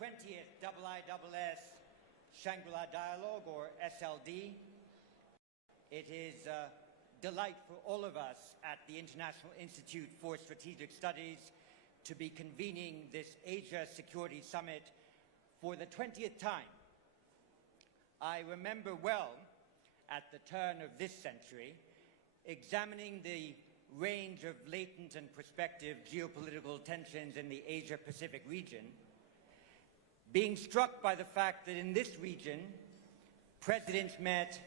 20th IISS Shangri-La Dialogue, or SLD. It is a delight for all of us at the International Institute for Strategic Studies to be convening this Asia Security Summit for the 20th time. I remember well, at the turn of this century, examining the range of latent and prospective geopolitical tensions in the Asia-Pacific region, being struck by the fact that in this region, presidents met,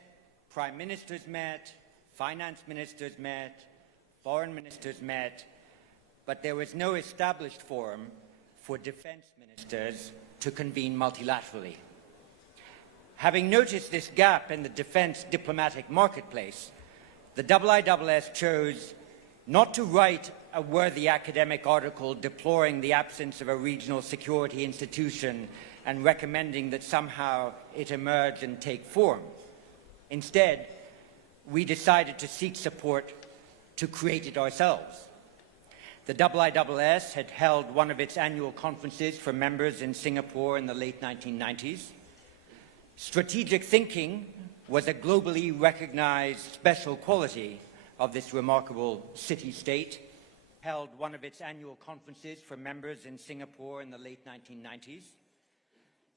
prime ministers met, finance ministers met, foreign ministers met, but there was no established forum for defense ministers to convene multilaterally. Having noticed this gap in the defense diplomatic marketplace, the IISS chose not to write a worthy academic article deploring the absence of a regional security institution and recommending that somehow it emerge and take form. Instead, we decided to seek support to create it ourselves. The IISS had held one of its annual conferences for members in Singapore in the late 1990s. Strategic thinking was a globally recognized special quality of this remarkable city-state, held one of its annual conferences for members in Singapore in the late 1990s.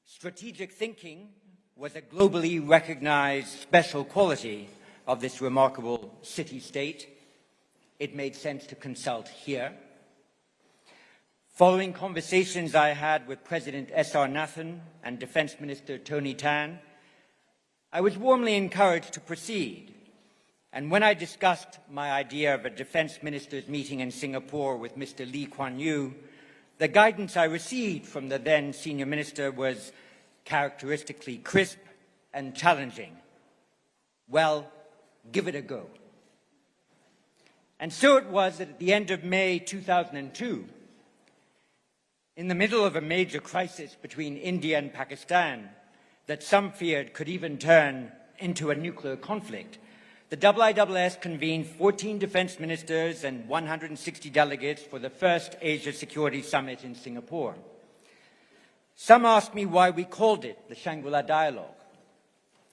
Strategic thinking was a globally recognized special quality of this remarkable city-state. It made sense to consult here. Following conversations I had with President S.R. Nathan and Defense Minister Tony Tan, I was warmly encouraged to proceed. And when I discussed my idea of a defense ministers meeting in Singapore with Mr. Lee Kuan Yew, the guidance I received from the then senior minister was characteristically crisp and challenging. Well, give it a go. And so it was that at the end of May 2002, in the middle of a major crisis between India and Pakistan that some feared could even turn into a nuclear conflict, the IISS convened 14 defense ministers and 160 delegates for the first Asia Security Summit in Singapore. Some asked me why we called it the Shangri-La Dialogue.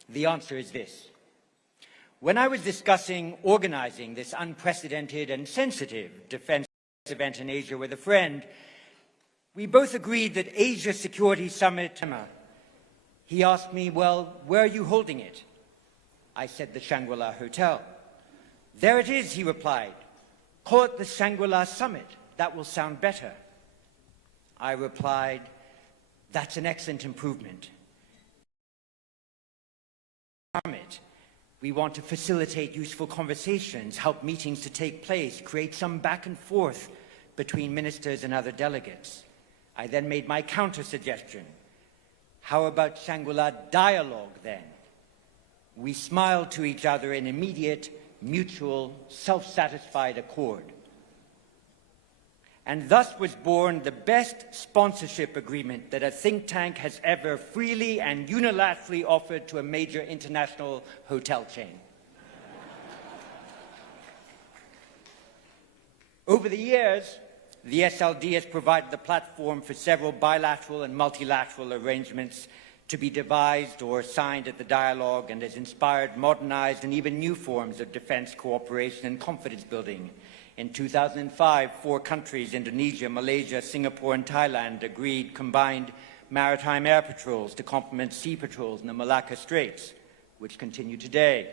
The answer is this. When I was discussing organizing this unprecedented and sensitive defense event in Asia with a friend, we both agreed that Asia Security Summit. He asked me, well, where are you holding it? I said the Shangri-La Hotel. There it is, he replied. Call it the Shangri-La Summit. That will sound better. I replied, that's an excellent improvement. Summit. We want to facilitate useful conversations, help meetings to take place, create some back and forth between ministers and other delegates. I then made my counter-suggestion. How about Shangri-La Dialogue then? We smiled to each other in immediate, mutual, self-satisfied accord. And thus was born the best sponsorship agreement that a think tank has ever freely and unilaterally offered to a major international hotel chain. Over the years, the SLD has provided the platform for several bilateral and multilateral arrangements to be devised or signed at the dialogue, and has inspired, modernized, and even new forms of defense cooperation and confidence building. In 2005, 4 countries, Indonesia, Malaysia, Singapore, and Thailand, agreed combined maritime air patrols to complement sea patrols in the Malacca Straits, which continue today.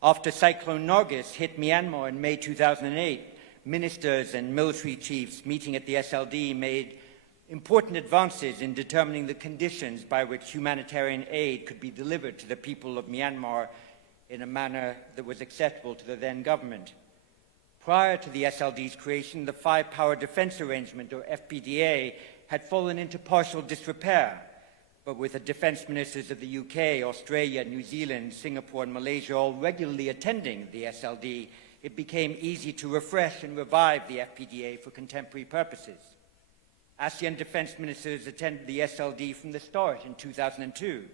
After Cyclone Nargis hit Myanmar in May 2008, ministers and military chiefs meeting at the SLD made important advances in determining the conditions by which humanitarian aid could be delivered to the people of Myanmar in a manner that was acceptable to the then government. Prior to the SLD's creation, the Five-Power Defense Arrangement, or FPDA, had fallen into partial disrepair. But with the defense ministers of the UK, Australia, New Zealand, Singapore, and Malaysia all regularly attending the SLD, it became easy to refresh and revive the FPDA for contemporary purposes. ASEAN defense ministers attended the SLD from the start in 2002,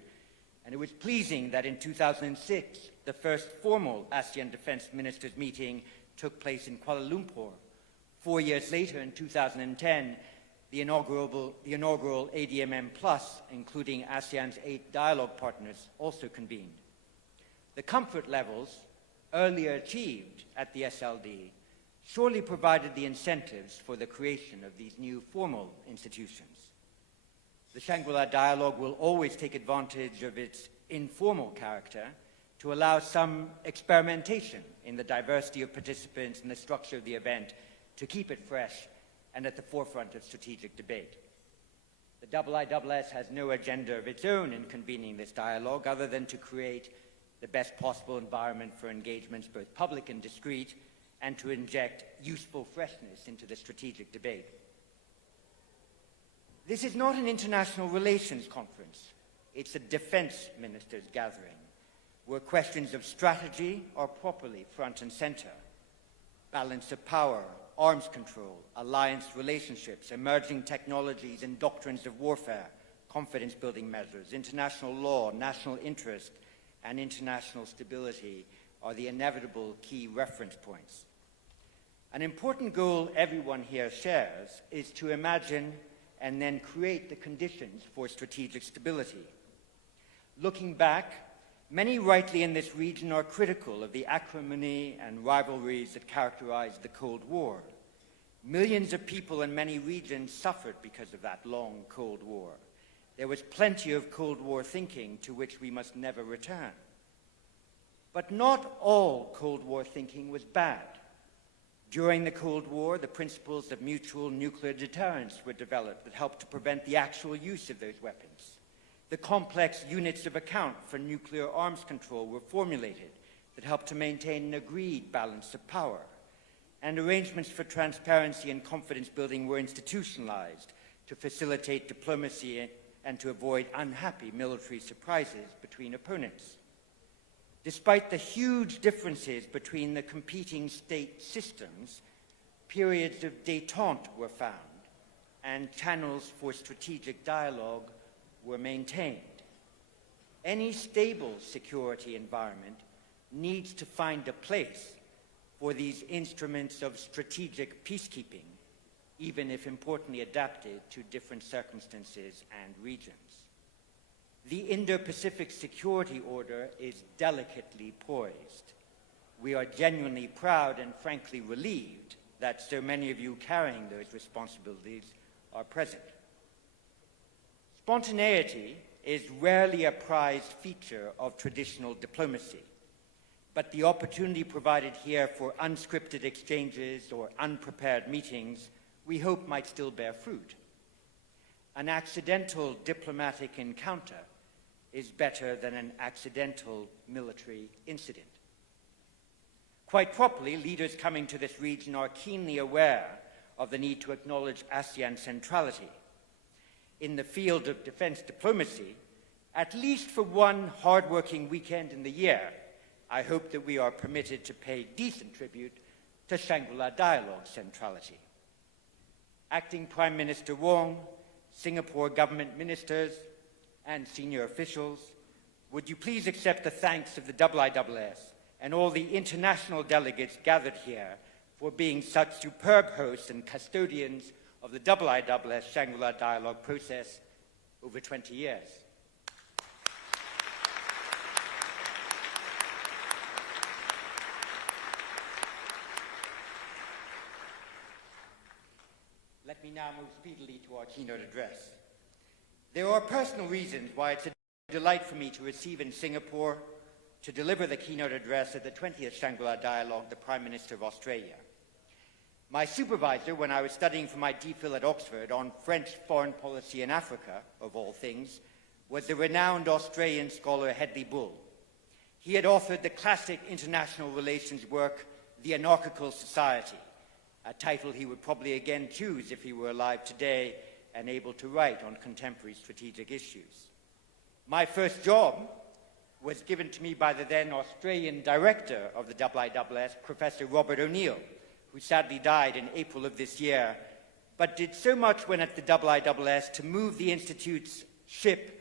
and it was pleasing that in 2006, the first formal ASEAN defense ministers meeting took place in Kuala Lumpur. 4 years later, in 2010, the inaugural ADMM Plus, including ASEAN's 8 dialogue partners, also convened. The comfort levels earlier achieved at the SLD surely provided the incentives for the creation of these new formal institutions. The Shangri-La Dialogue will always take advantage of its informal character to allow some experimentation in the diversity of participants and the structure of the event to keep it fresh and at the forefront of strategic debate. The IISS has no agenda of its own in convening this dialogue other than to create the best possible environment for engagements, both public and discreet, and to inject useful freshness into the strategic debate. This is not an international relations conference. It's a defense ministers' gathering, where questions of strategy are properly front and center. Balance of power, arms control, alliance relationships, emerging technologies and doctrines of warfare, confidence-building measures, international law, national interest, and international stability are the inevitable key reference points. An important goal everyone here shares is to imagine and then create the conditions for strategic stability. Looking back, many rightly in this region are critical of the acrimony and rivalries that characterized the Cold War. Millions of people in many regions suffered because of that long Cold War. There was plenty of Cold War thinking to which we must never return. But not all Cold War thinking was bad. During the Cold War, the principles of mutual nuclear deterrence were developed that helped to prevent the actual use of those weapons. The complex units of account for nuclear arms control were formulated that helped to maintain an agreed balance of power. And arrangements for transparency and confidence building were institutionalized to facilitate diplomacy and to avoid unhappy military surprises between opponents. Despite the huge differences between the competing state systems, periods of détente were found and channels for strategic dialogue were maintained. Any stable security environment needs to find a place for these instruments of strategic peacekeeping, even if importantly adapted to different circumstances and regions. The Indo-Pacific Security Order is delicately poised. We are genuinely proud and frankly relieved that so many of you carrying those responsibilities are present. Spontaneity is rarely a prized feature of traditional diplomacy, but the opportunity provided here for unscripted exchanges or unprepared meetings we hope might still bear fruit. An accidental diplomatic encounter is better than an accidental military incident. Quite properly, leaders coming to this region are keenly aware of the need to acknowledge ASEAN centrality. In the field of defense diplomacy, at least for one hard-working weekend in the year, I hope that we are permitted to pay decent tribute to Shangri-La Dialogue centrality. Acting Prime Minister Wong, Singapore government ministers, and senior officials, would you please accept the thanks of the IISS and all the international delegates gathered here for being such superb hosts and custodians of the IISS Shangri-La Dialogue process over 20 years. Let me now move speedily to our keynote address. There are personal reasons why it's a delight for me to receive in Singapore to deliver the keynote address at the 20th Shangri-La Dialogue, the Prime Minister of Australia. My supervisor, when I was studying for my DPhil at Oxford on French foreign policy in Africa, of all things, was the renowned Australian scholar Hedley Bull. He had authored the classic international relations work, The Anarchical Society, a title he would probably again choose if he were alive today and able to write on contemporary strategic issues. My first job was given to me by the then Australian director of the IISS, Professor Robert O'Neill, who sadly died in April of this year, but did so much when at the IISS to move the Institute's ship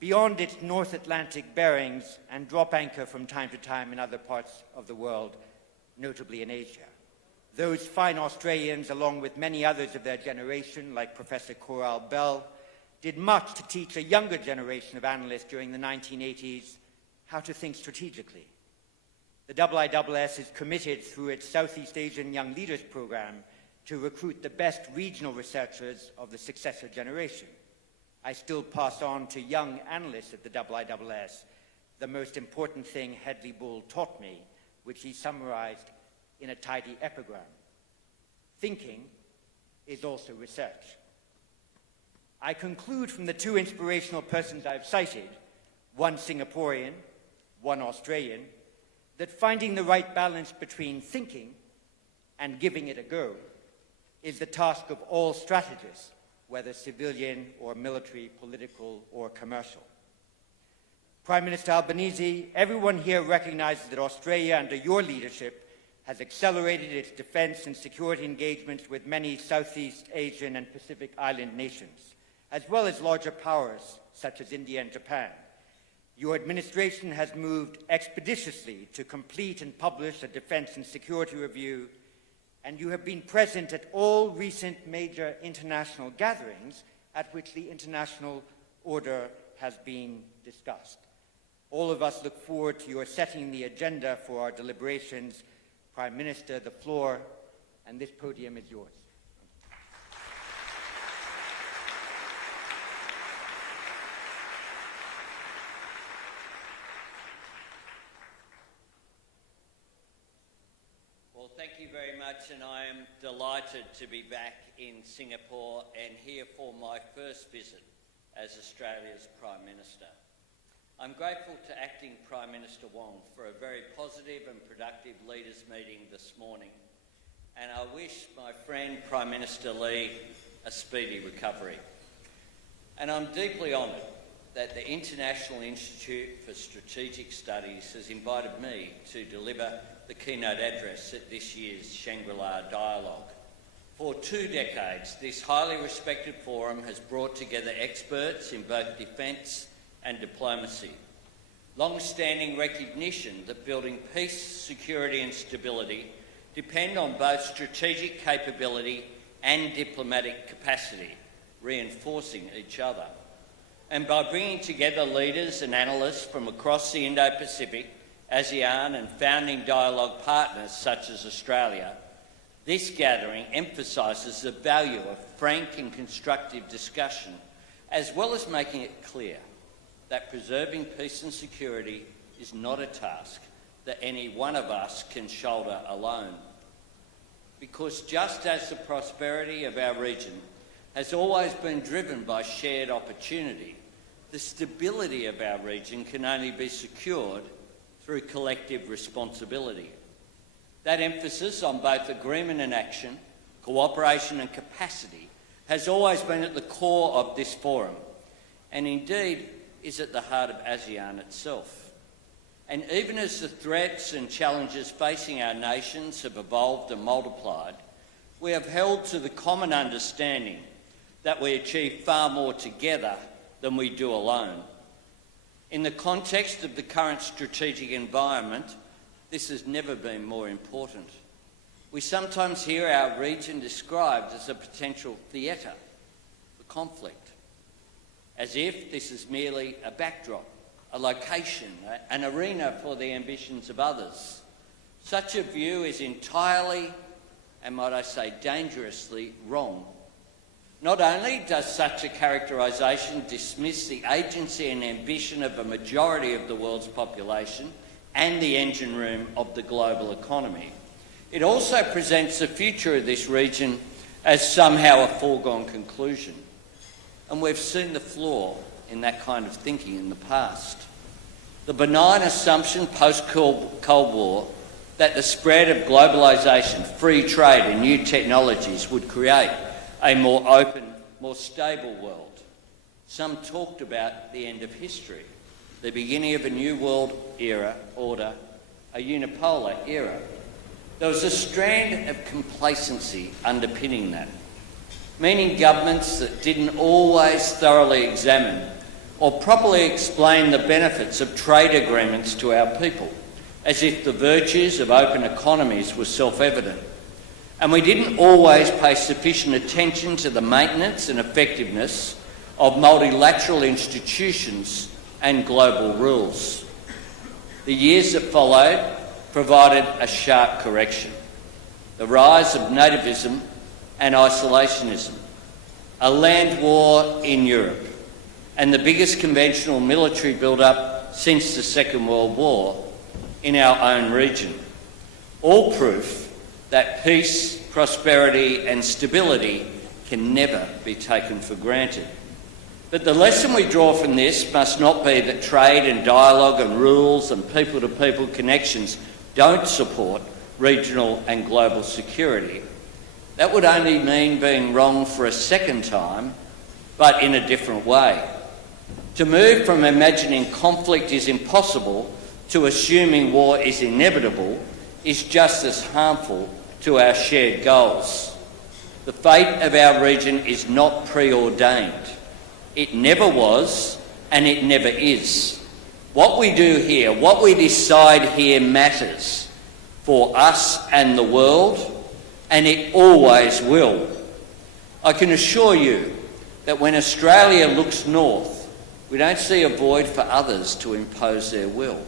beyond its North Atlantic bearings and drop anchor from time to time in other parts of the world, notably in Asia. Those fine Australians, along with many others of their generation, like Professor Coral Bell, did much to teach a younger generation of analysts during the 1980s how to think strategically. The IISS is committed through its Southeast Asian Young Leaders Program to recruit the best regional researchers of the successor generation. I still pass on to young analysts at the IISS the most important thing Hedley Bull taught me, which he summarized in a tidy epigram. Thinking is also research. I conclude from the two inspirational persons I've cited, one Singaporean, one Australian, that finding the right balance between thinking and giving it a go is the task of all strategists, whether civilian or military, political or commercial. Prime Minister Albanese, everyone here recognizes that Australia, under your leadership, has accelerated its defense and security engagements with many Southeast Asian and Pacific Island nations, as well as larger powers such as India and Japan. Your administration has moved expeditiously to complete and publish a defense and security review, and you have been present at all recent major international gatherings at which the international order has been discussed. All of us look forward to your setting the agenda for our deliberations. Prime Minister, the floor and this podium is yours. Well, thank you very much, and I am delighted to be back in Singapore and here for my first visit as Australia's Prime Minister. I'm grateful to Acting Prime Minister Wong for a very positive and productive leaders' meeting this morning, and I wish my friend Prime Minister Lee a speedy recovery. And I'm deeply honoured that the International Institute for Strategic Studies has invited me to deliver the keynote address at this year's Shangri-La Dialogue. For 2 decades, this highly respected forum has brought together experts in both defence and diplomacy. Long-standing recognition that building peace, security and stability depend on both strategic capability and diplomatic capacity, reinforcing each other. And by bringing together leaders and analysts from across the Indo-Pacific, ASEAN and founding dialogue partners such as Australia, this gathering emphasises the value of frank and constructive discussion, as well as making it clear that preserving peace and security is not a task that any one of us can shoulder alone. Because just as the prosperity of our region has always been driven by shared opportunity, the stability of our region can only be secured through collective responsibility. That emphasis on both agreement and action, cooperation and capacity has always been at the core of this forum, and indeed is at the heart of ASEAN itself. And even as the threats and challenges facing our nations have evolved and multiplied, we have held to the common understanding that we achieve far more together than we do alone. In the context of the current strategic environment, this has never been more important. We sometimes hear our region described as a potential theatre for conflict, as if this is merely a backdrop, a location, an arena for the ambitions of others. Such a view is entirely, and might I say dangerously, wrong. Not only does such a characterisation dismiss the agency and ambition of a majority of the world's population and the engine room of the global economy, it also presents the future of this region as somehow a foregone conclusion. And we've seen the flaw in that kind of thinking in the past. The benign assumption post-Cold War that the spread of globalisation, free trade and new technologies would create a more open, more stable world. Some talked about the end of history, the beginning of a new world order, a unipolar era. There was a strand of complacency underpinning that, meaning governments that didn't always thoroughly examine or properly explain the benefits of trade agreements to our people, as if the virtues of open economies were self-evident. And we didn't always pay sufficient attention to the maintenance and effectiveness of multilateral institutions and global rules. The years that followed provided a sharp correction. The rise of nativism and isolationism, a land war in Europe, and the biggest conventional military build-up since the Second World War in our own region. All proof that peace, prosperity and stability can never be taken for granted. But the lesson we draw from this must not be that trade and dialogue and rules and people-to-people connections don't support regional and global security. That would only mean being wrong for a second time, but in a different way. To move from imagining conflict is impossible to assuming war is inevitable is just as harmful to our shared goals. The fate of our region is not preordained. It never was, and it never is. What we do here, what we decide here matters for us and the world, and it always will. I can assure you that when Australia looks north, we don't see a void for others to impose their will.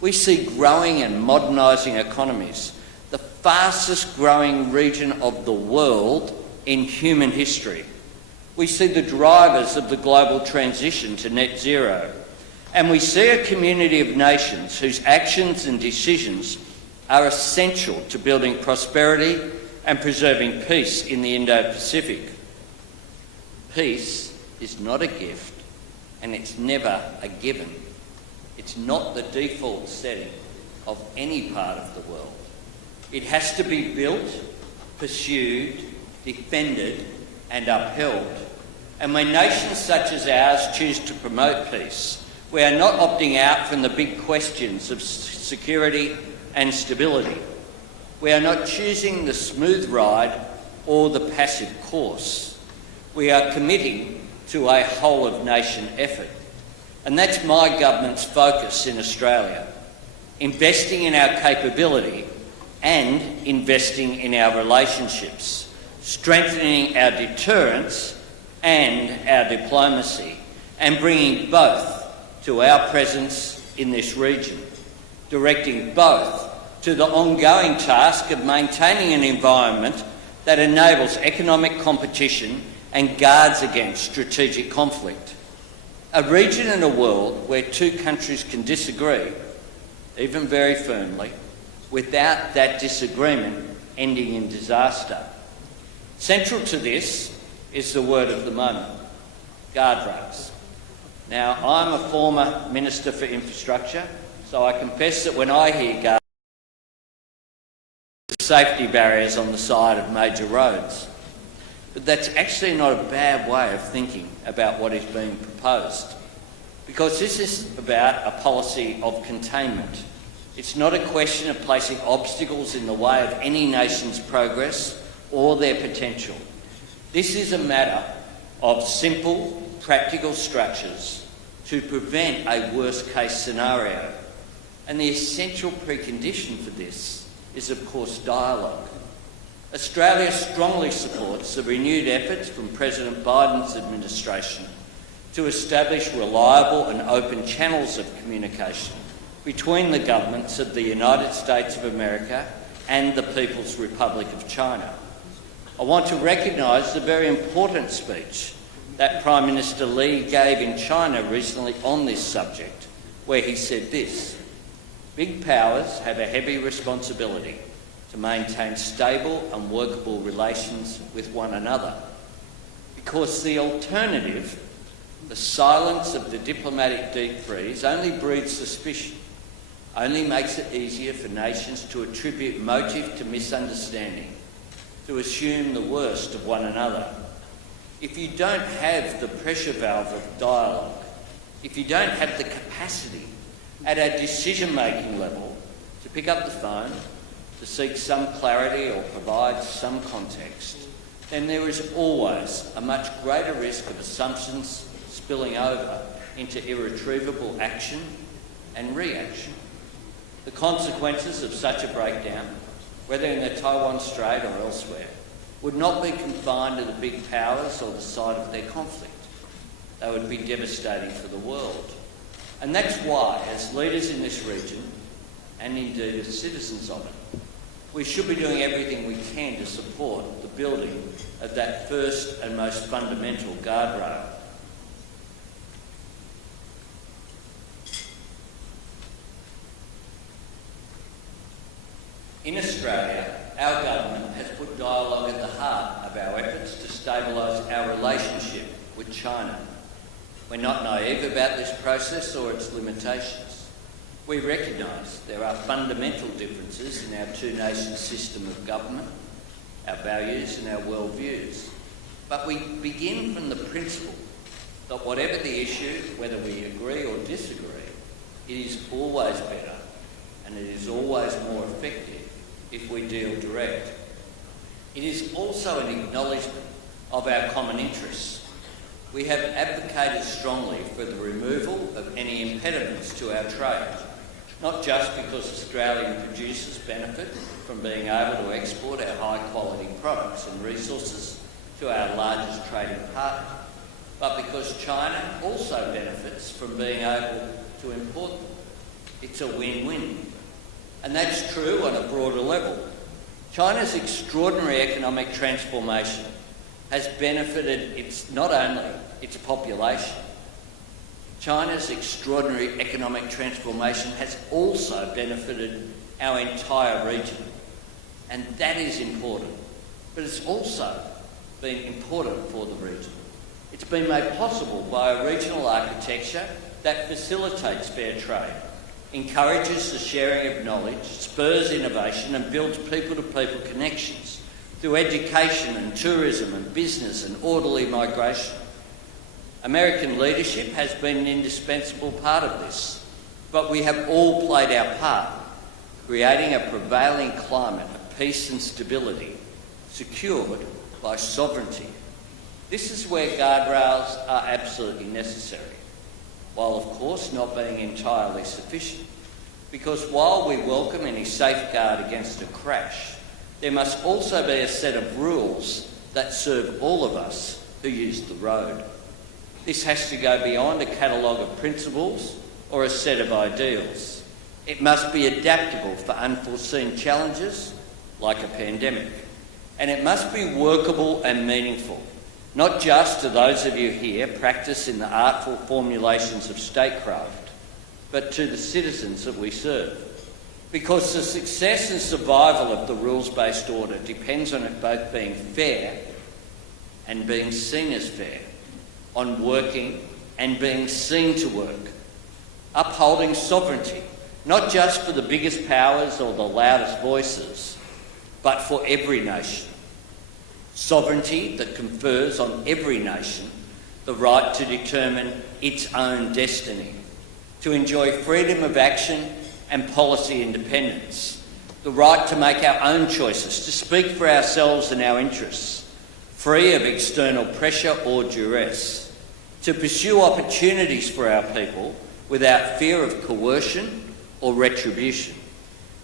We see growing and modernising economies, the fastest growing region of the world in human history. We see the drivers of the global transition to net zero, and we see a community of nations whose actions and decisions are essential to building prosperity and preserving peace in the Indo-Pacific. Peace is not a gift, and it's never a given. It's not the default setting of any part of the world. It has to be built, pursued, defended and upheld. And when nations such as ours choose to promote peace, we are not opting out from the big questions of security and stability. We are not choosing the smooth ride or the passive course. We are committing to a whole-of-nation effort. And that's my government's focus in Australia, investing in our capability and investing in our relationships, strengthening our deterrence and our diplomacy, and bringing both to our presence in this region, directing both to the ongoing task of maintaining an environment that enables economic competition and guards against strategic conflict. A region and a world where two countries can disagree, even very firmly, without that disagreement ending in disaster. Central to this is the word of the moment, guardrails. Now, I'm a former Minister for Infrastructure, so I confess that when I hear guardrails, safety barriers on the side of major roads. But that's actually not a bad way of thinking about what is being proposed, because this is about a policy of containment. It's not a question of placing obstacles in the way of any nation's progress or their potential. This is a matter of simple, practical structures to prevent a worst-case scenario. And the essential precondition for this is, of course, dialogue. Australia strongly supports the renewed efforts from President Biden's administration to establish reliable and open channels of communication between the governments of the United States of America and the People's Republic of China. I want to recognise the very important speech that Prime Minister Li gave in China recently on this subject, where he said this: "Big powers have a heavy responsibility to maintain stable and workable relations with one another, because the alternative, the silence of the diplomatic deep freeze, only breeds suspicion, only makes it easier for nations to attribute motive to misunderstanding, to assume the worst of one another. If you don't have the pressure valve of dialogue, if you don't have the capacity at a decision-making level to pick up the phone, to seek some clarity or provide some context, then there is always a much greater risk of assumptions spilling over into irretrievable action and reaction. The consequences of such a breakdown whether in the Taiwan Strait or elsewhere, would not be confined to the big powers or the site of their conflict. They would be devastating for the world. And that's why, as leaders in this region, and indeed as citizens of it, we should be doing everything we can to support the building of that first and most fundamental guardrail. In Australia, our government has put dialogue at the heart of our efforts to stabilise our relationship with China. We're not naive about this process or its limitations. We recognise there are fundamental differences in our two-nation system of government, our values and our worldviews. But we begin from the principle that whatever the issue, whether we agree or disagree, it is always better and it is always more effective if we deal direct. It is also an acknowledgement of our common interests. We have advocated strongly for the removal of any impediments to our trade, not just because Australian producers benefit from being able to export our high-quality products and resources to our largest trading partner, but because China also benefits from being able to import them. It's a win-win. And that's true on a broader level. China's extraordinary economic transformation has benefited not only its population. China's extraordinary economic transformation has also benefited our entire region. And that is important. But it's also been important for the region. It's been made possible by a regional architecture that facilitates fair trade, encourages the sharing of knowledge, spurs innovation and builds people-to-people connections through education and tourism and business and orderly migration. American leadership has been an indispensable part of this, but we have all played our part, creating a prevailing climate of peace and stability, secured by sovereignty. This is where guardrails are absolutely necessary, while of course not being entirely sufficient. Because while we welcome any safeguard against a crash, there must also be a set of rules that serve all of us who use the road. This has to go beyond a catalogue of principles or a set of ideals. It must be adaptable for unforeseen challenges, like a pandemic. And it must be workable and meaningful, not just to those of you here practice in the artful formulations of statecraft, but to the citizens that we serve. Because the success and survival of the rules-based order depends on it both being fair and being seen as fair, on working and being seen to work, upholding sovereignty, not just for the biggest powers or the loudest voices, but for every nation. Sovereignty that confers on every nation the right to determine its own destiny, to enjoy freedom of action and policy independence, the right to make our own choices, to speak for ourselves and our interess, free of external pressure or duress, to pursue opportunities for our people without fear of coercion or retribution,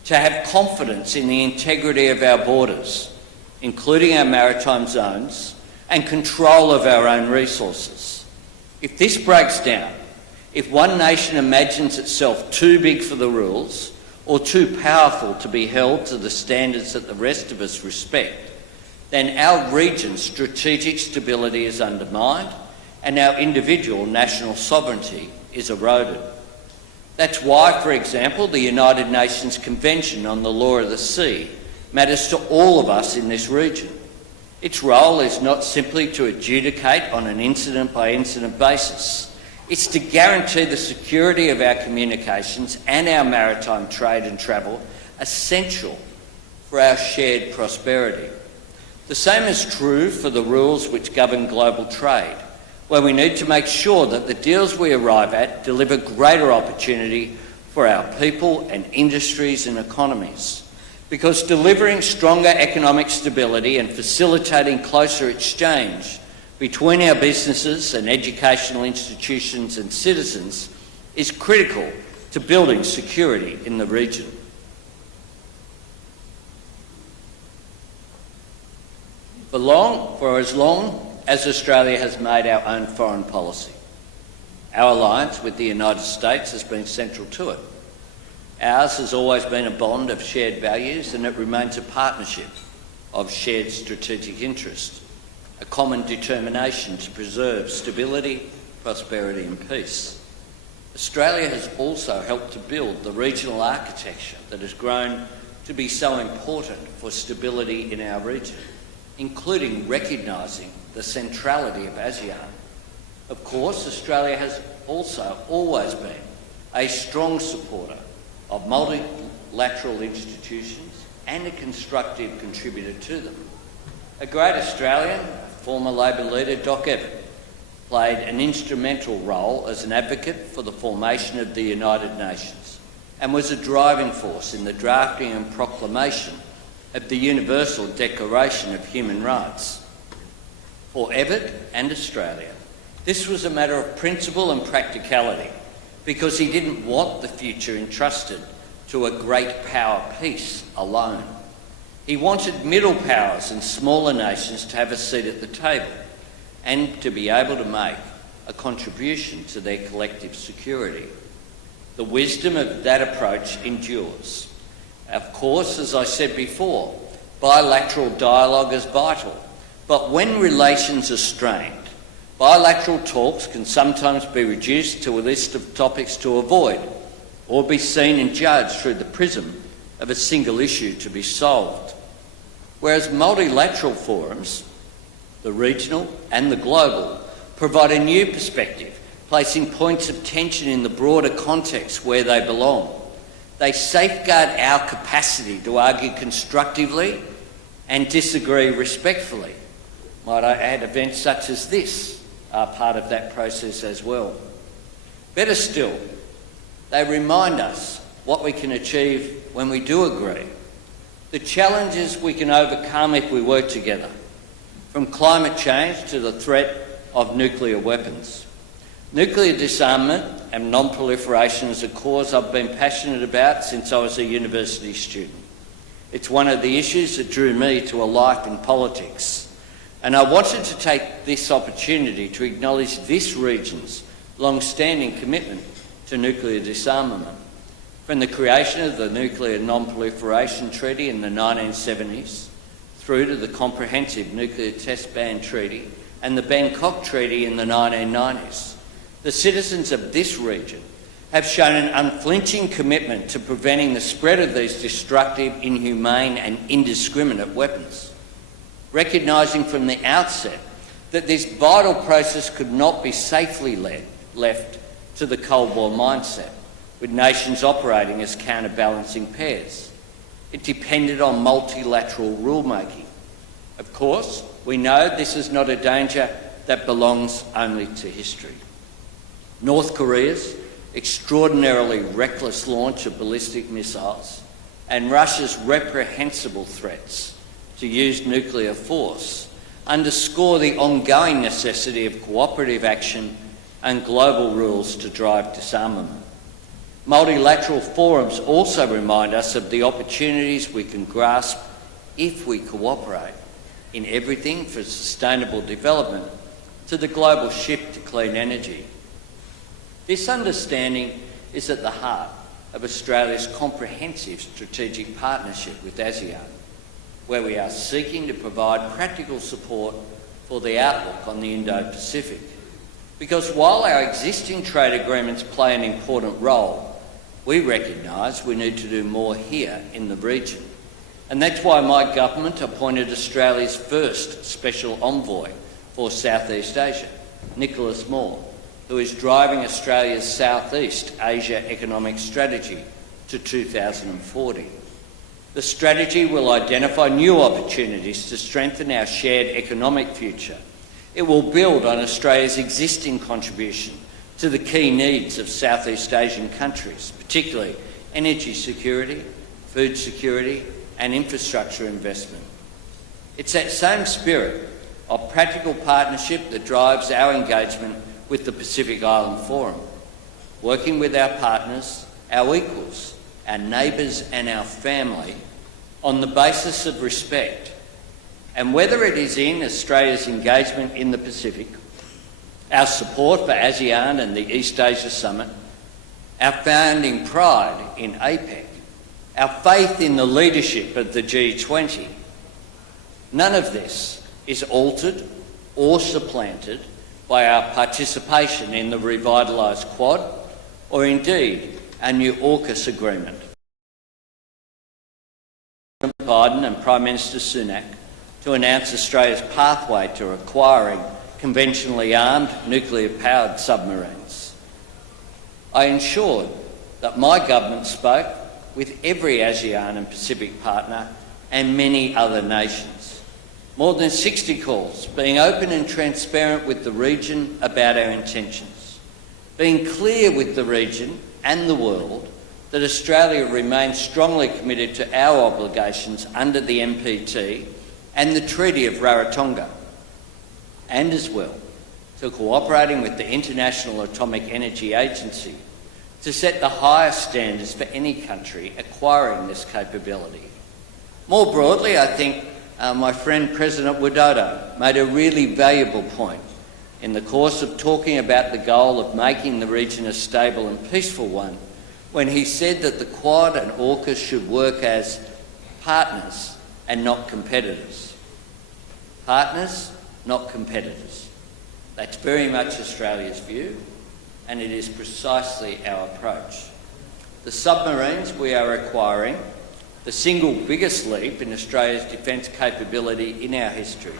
to have confidence in the integrity of our borders, including our maritime zones, and control of our own resources. If this breaks down, if one nation imagines itself too big for the rules or too powerful to be held to the standards that the rest of us respect, then our region's strategic stability is undermined and our individual national sovereignty is eroded. That's why, for example, the United Nations Convention on the Law of the Sea matters to all of us in this region. Its role is not simply to adjudicate on an incident-by-incident basis. It's to guarantee the security of our communications and our maritime trade and travel, essential for our shared prosperity. The same is true for the rules which govern global trade, where we need to make sure that the deals we arrive at deliver greater opportunity for our people and industries and economies. Because delivering stronger economic stability and facilitating closer exchange between our businesses and educational institutions and citizens is critical to building security in the region. For as long as Australia has made our own foreign policy, our alliance with the United States has been central to it. Ours has always been a bond of shared values, and it remains a partnership of shared strategic interests, a common determination to preserve stability, prosperity and peace. Australia has also helped to build the regional architecture that has grown to be so important for stability in our region, including recognising the centrality of ASEAN. Of course, Australia has also always been a strong supporter of multilateral institutions and a constructive contributor to them. A great Australian, former Labor leader Doc Evatt, played an instrumental role as an advocate for the formation of the United Nations and was a driving force in the drafting and proclamation of the Universal Declaration of Human Rights. For Evatt and Australia, this was a matter of principle and practicality, because he didn't want the future entrusted to a great power piece alone. He wanted middle powers and smaller nations to have a seat at the table and to be able to make a contribution to their collective security. The wisdom of that approach endures. Of course, as I said before, bilateral dialogue is vital, but when relations are strained, bilateral talks can sometimes be reduced to a list of topics to avoid, or be seen and judged through the prism of a single issue to be solved. Whereas multilateral forums, the regional and the global, provide a new perspective, placing points of tension in the broader context where they belong. They safeguard our capacity to argue constructively and disagree respectfully. Might I add, events such as this are part of that process as well. Better still, they remind us what we can achieve when we do agree, the challenges we can overcome if we work together, from climate change to the threat of nuclear weapons. Nuclear disarmament and non-proliferation is a cause I've been passionate about since I was a university student. It's one of the issues that drew me to a life in politics. And I wanted to take this opportunity to acknowledge this region's long-standing commitment to nuclear disarmament. From the creation of the Nuclear Non-Proliferation Treaty in the 1970s, through to the Comprehensive Nuclear Test Ban Treaty and the Bangkok Treaty in the 1990s, the citizens of this region have shown an unflinching commitment to preventing the spread of these destructive, inhumane and indiscriminate weapons, recognising from the outset that this vital process could not be safely left to the Cold War mindset, with nations operating as counterbalancing pairs. It depended on multilateral rulemaking. Of course, we know this is not a danger that belongs only to history. North Korea's extraordinarily reckless launch of ballistic missiles and Russia's reprehensible threats to use nuclear force underscore the ongoing necessity of cooperative action and global rules to drive disarmament. Multilateral forums also remind us of the opportunities we can grasp if we cooperate in everything from sustainable development to the global shift to clean energy. This understanding is at the heart of Australia's comprehensive strategic partnership with ASEAN, where we are seeking to provide practical support for the outlook on the Indo-Pacific. Because while our existing trade agreements play an important role, we recognise we need to do more here in the region. And that's why my government appointed Australia's first special envoy for Southeast Asia, Nicholas Moore, who is driving Australia's Southeast Asia economic strategy to 2040. The strategy will identify new opportunities to strengthen our shared economic future. It will build on Australia's existing contribution to the key needs of Southeast Asian countries, particularly energy security, food security and infrastructure investment. It's that same spirit of practical partnership that drives our engagement with the Pacific Island Forum, working with our partners, our equals, our neighbours and our family on the basis of respect, And whether it is in Australia's engagement in the Pacific, our support for ASEAN and the East Asia Summit, our founding pride in APEC, our faith in the leadership of the G20, none of this is altered or supplanted by our participation in the revitalised Quad, or indeed our new AUKUS agreement. Biden and Prime Minister Sunak to announce Australia's pathway to acquiring conventionally armed nuclear-powered submarines. I ensured that my government spoke with every ASEAN and Pacific partner and many other nations. More than 60 calls, being open and transparent with the region about our intentions, being clear with the region and the world that Australia remains strongly committed to our obligations under the NPT and the Treaty of Rarotonga, and as well to cooperating with the International Atomic Energy Agency to set the highest standards for any country acquiring this capability. More broadly, I think my friend President Widodo made a really valuable point in the course of talking about the goal of making the region a stable and peaceful one when he said that the Quad and AUKUS should work as partners and not competitors. Partners, not competitors. That's very much Australia's view, and it is precisely our approach. The submarines we are acquiring, the single biggest leap in Australia's defence capability in our history,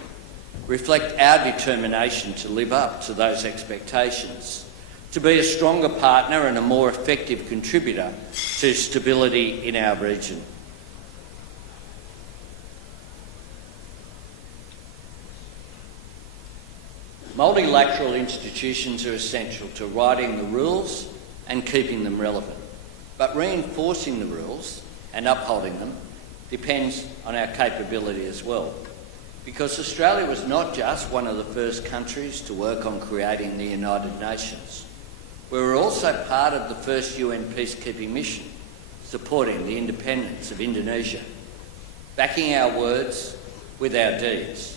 reflect our determination to live up to those expectations, to be a stronger partner and a more effective contributor to stability in our region. Multilateral institutions are essential to writing the rules and keeping them relevant, but reinforcing the rules and upholding them depends on our capability as well. Because Australia was not just one of the first countries to work on creating the United Nations. We were also part of the first UN peacekeeping mission, supporting the independence of Indonesia, backing our words with our deeds.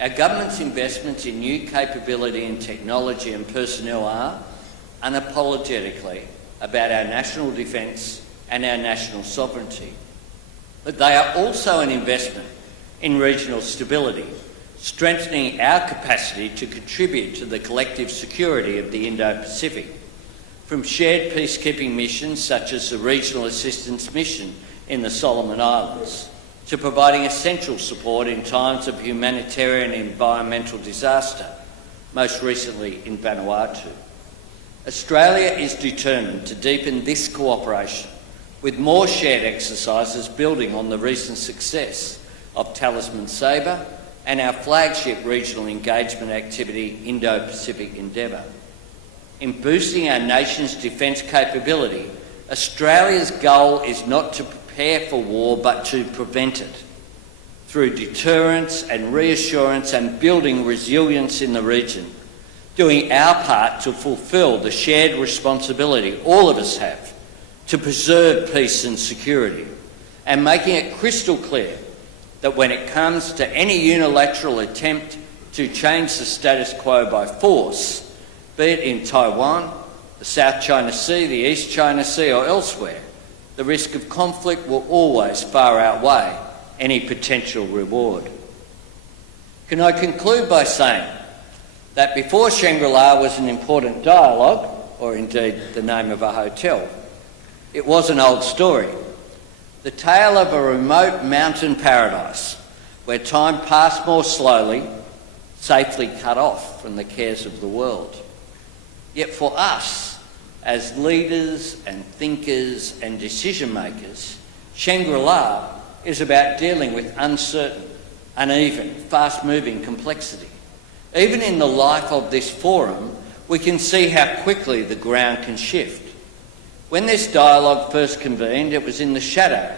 Our government's investments in new capability and technology and personnel are, unapologetically, about our national defence and our national sovereignty. But they are also an investment in regional stability, strengthening our capacity to contribute to the collective security of the Indo-Pacific, from shared peacekeeping missions such as the Regional Assistance Mission in the Solomon Islands, to providing essential support in times of humanitarian and environmental disaster, most recently in Vanuatu. Australia is determined to deepen this cooperation with more shared exercises building on the recent success of Talisman Sabre and our flagship regional engagement activity, Indo-Pacific Endeavour. In boosting our nation's defence capability, Australia's goal is not to prepare for war but to prevent it through deterrence and reassurance and building resilience in the region, doing our part to fulfil the shared responsibility all of us have to preserve peace and security, and making it crystal clear that when it comes to any unilateral attempt to change the status quo by force, be it in Taiwan, the South China Sea, the East China Sea or elsewhere, the risk of conflict will always far outweigh any potential reward. Can I conclude by saying that before Shangri-La was an important dialogue, or indeed the name of a hotel, it was an old story. The tale of a remote mountain paradise where time passed more slowly, safely cut off from the cares of the world. Yet for us, as leaders and thinkers and decision makers, Shangri-La is about dealing with uncertain, uneven, fast-moving complexity. Even in the life of this forum, we can see how quickly the ground can shift. When this dialogue first convened, it was in the shadow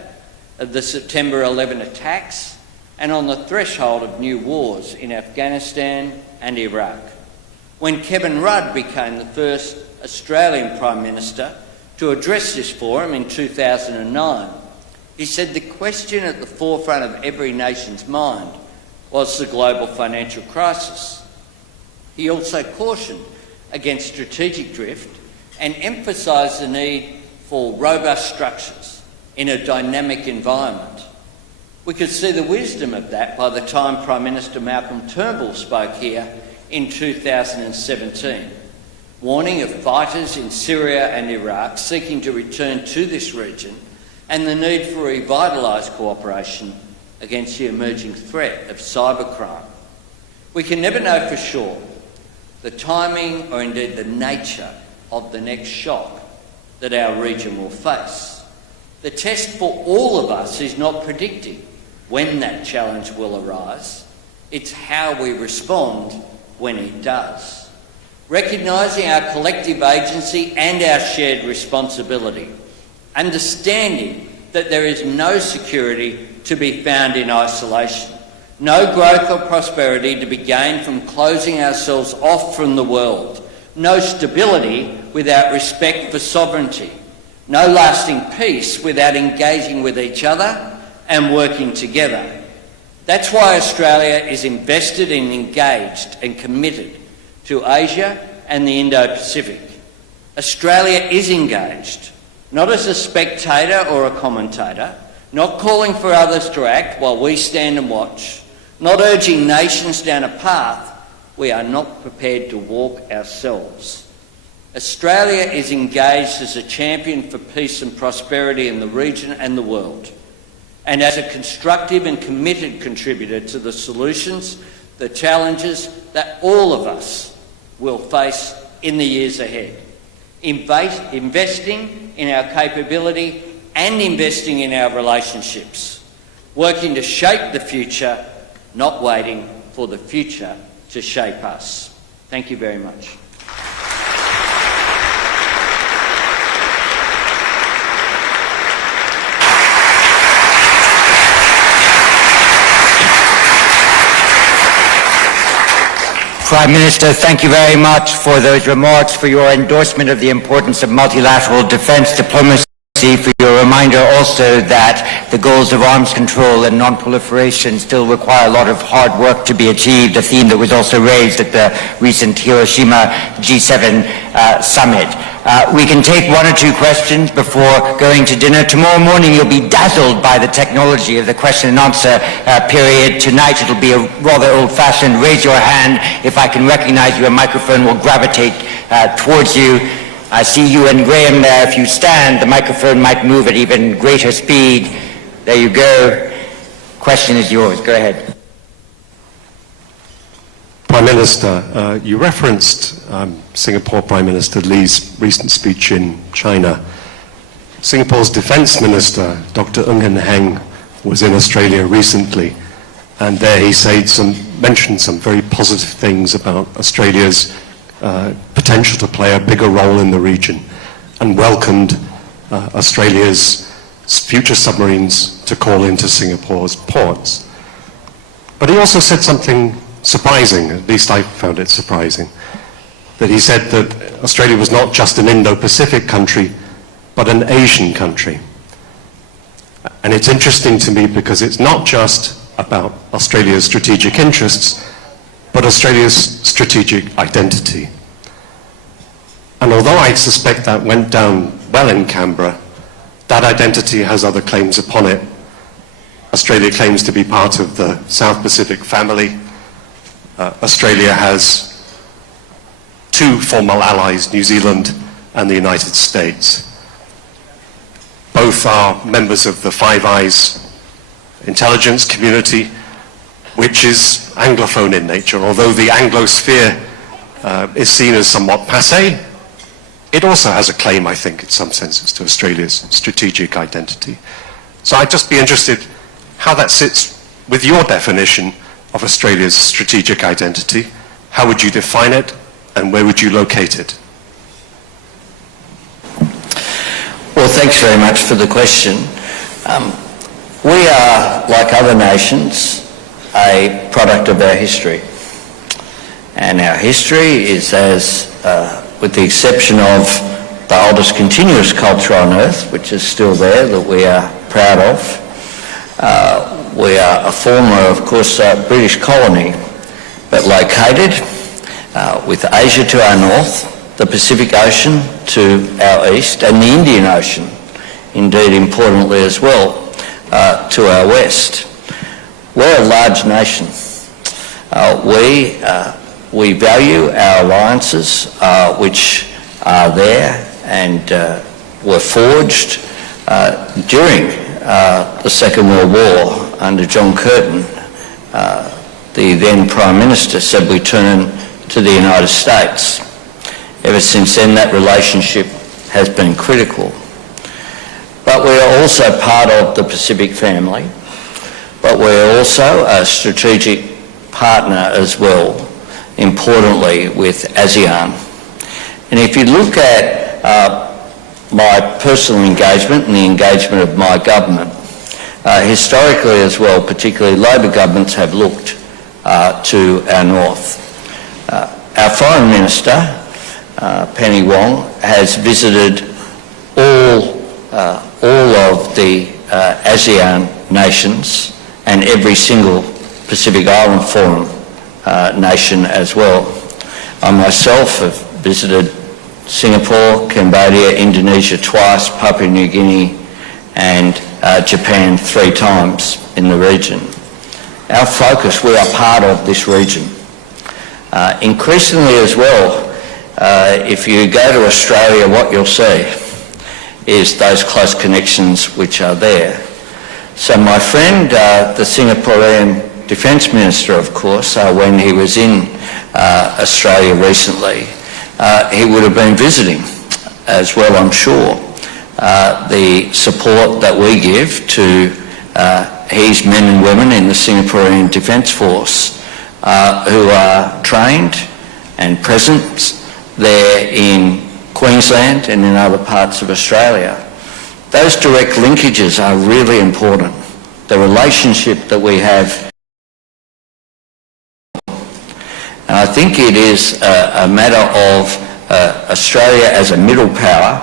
of the September 11 attacks and on the threshold of new wars in Afghanistan and Iraq. When Kevin Rudd became the first Australian Prime Minister to address this forum in 2009, he said the question at the forefront of every nation's mind was the global financial crisis. He also cautioned against strategic drift and emphasised the need for robust structures in a dynamic environment. We could see the wisdom of that by the time Prime Minister Malcolm Turnbull spoke here in 2017, warning of fighters in Syria and Iraq seeking to return to this region and the need for revitalised cooperation against the emerging threat of cybercrime. We can never know for sure the timing or indeed the nature of the next shock that our region will face. The test for all of us is not predicting when that challenge will arise, it's how we respond when it does. Recognising our collective agency and our shared responsibility, understanding that there is no security to be found in isolation, no growth or prosperity to be gained from closing ourselves off from the world, no stability without respect for sovereignty, no lasting peace without engaging with each other and working together. That's why Australia is invested and engaged and committed to Asia and the Indo-Pacific. Australia is engaged, not as a spectator or a commentator, not calling for others to act while we stand and watch, not urging nations down a path we are not prepared to walk ourselves. Australia is engaged as a champion for peace and prosperity in the region and the world, and as a constructive and committed contributor to the solutions, the challenges that all of us will face in the years ahead. Investing in our capability and investing in our relationships. Working to shape the future, not waiting for the future to shape us. Thank you very much. Prime Minister, thank you very much for those remarks, for your endorsement of the importance of multilateral defence diplomacy, for your reminder also that the goals of arms control and non-proliferation still require a lot of hard work to be achieved, a theme that was also raised at the recent Hiroshima G7 summit. We can take one or two questions before going to dinner. Tomorrow morning you'll be dazzled by the technology of the question and answer period. Tonight it'll be a rather old-fashioned raise your hand. If I can recognize you, a microphone will gravitate towards you. I see you and Graham there. If you stand, the microphone might move at even greater speed. There you go. Question is yours. Go ahead. Prime Minister, you referenced Singapore Prime Minister Lee's recent speech in China. Singapore's Defence Minister, Dr. Ng Heng, was in Australia recently, and there he mentioned some very positive things about Australia's potential to play a bigger role in the region, and welcomed Australia's future submarines to call into Singapore's ports. But he also said something surprising, at least I found it surprising, that he said that Australia was not just an Indo-Pacific country, but an Asian country. And it's interesting to me because it's not just about Australia's strategic interests, but Australia's strategic identity. And although I suspect that went down well in Canberra, that identity has other claims upon it. Australia claims to be part of the South Pacific family. Australia has two formal allies, New Zealand and the United States. Both are members of the Five Eyes intelligence community, which is Anglophone in nature. Although the Anglosphere is seen as somewhat passé, it also has a claim, I think, in some senses, to Australia's strategic identity. So I'd just be interested how that sits with your definition of Australia's strategic identity. How would you define it, and where would you locate it? Well, thanks very much for the question. We are, like other nations, a product of our history. And our history is with the exception of the oldest continuous culture on earth, which is still there, that we are proud of, We are a former, of course, British colony, but located with Asia to our north, the Pacific Ocean to our east, and the Indian Ocean, indeed importantly as well, to our west. We're a large nation. We value our alliances, which are there and were forged during the Second World War under John Curtin. The then Prime Minister said we turn to the United States. Ever since then, that relationship has been critical. But we're also part of the Pacific family, but we're also a strategic partner as well, importantly with ASEAN. And if you look at my personal engagement and the engagement of my government, historically as well, particularly Labor governments have looked to our north. Our Foreign Minister, Penny Wong, has visited all of the ASEAN nations and every single Pacific Island Forum nation as well. I myself have visited Singapore, Cambodia, Indonesia twice, Papua New Guinea and Japan 3 times in the region. Our focus, we are part of this region. Increasingly as well, if you go to Australia, what you'll see is those close connections which are there. So my friend, the Singaporean Defence Minister, of course, when he was in Australia recently, he would have been visiting as well, I'm sure, the support that we give to his men and women in the Singaporean Defence Force who are trained and present there in Queensland and in other parts of Australia. Those direct linkages are really important. The relationship that we have. And I think it is a matter of Australia as a middle power.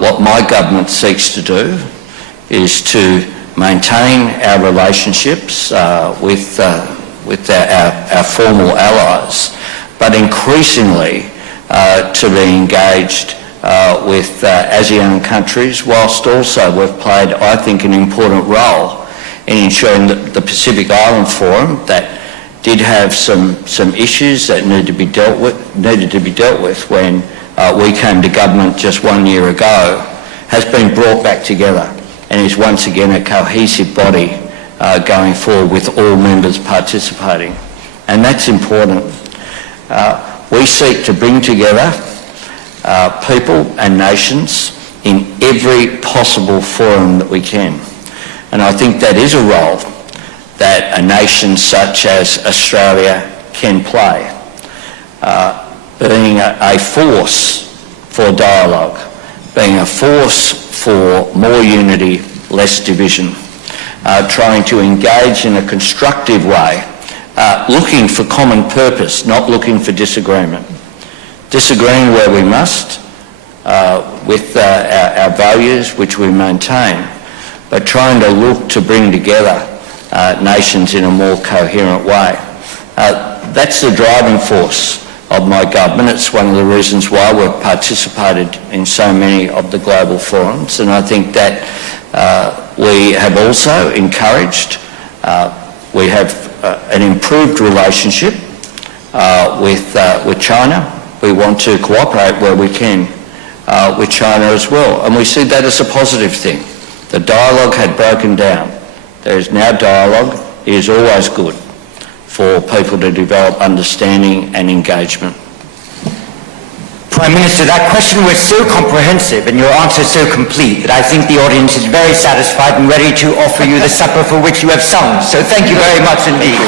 What my government seeks to do is to maintain our relationships with our formal allies, but increasingly to be engaged with ASEAN countries, whilst also we've played, I think, an important role in ensuring that the Pacific Island Forum, that did have some issues that needed to be dealt with when we came to government just 1 year ago, has been brought back together and is once again a cohesive body going forward with all members participating. And that's important. We seek to bring together people and nations in every possible forum that we can. And I think that is a role that a nation such as Australia can play, being a force for dialogue, being a force for more unity, less division, trying to engage in a constructive way, looking for common purpose, not looking for disagreement. Disagreeing where we must with our values, which we maintain, but trying to look to bring together nations in a more coherent way. That's the driving force of my government. It's one of the reasons why we've participated in so many of the global forums, and I think that we have also encouraged, we have an improved relationship with China. We want to cooperate where we can with China as well, and we see that as a positive thing. The dialogue had broken down. There is now dialogue. It is always good for people to develop understanding and engagement. Prime Minister, that question was so comprehensive and your answer so complete that I think the audience is very satisfied and ready to offer you the supper for which you have sung. So thank you very much indeed.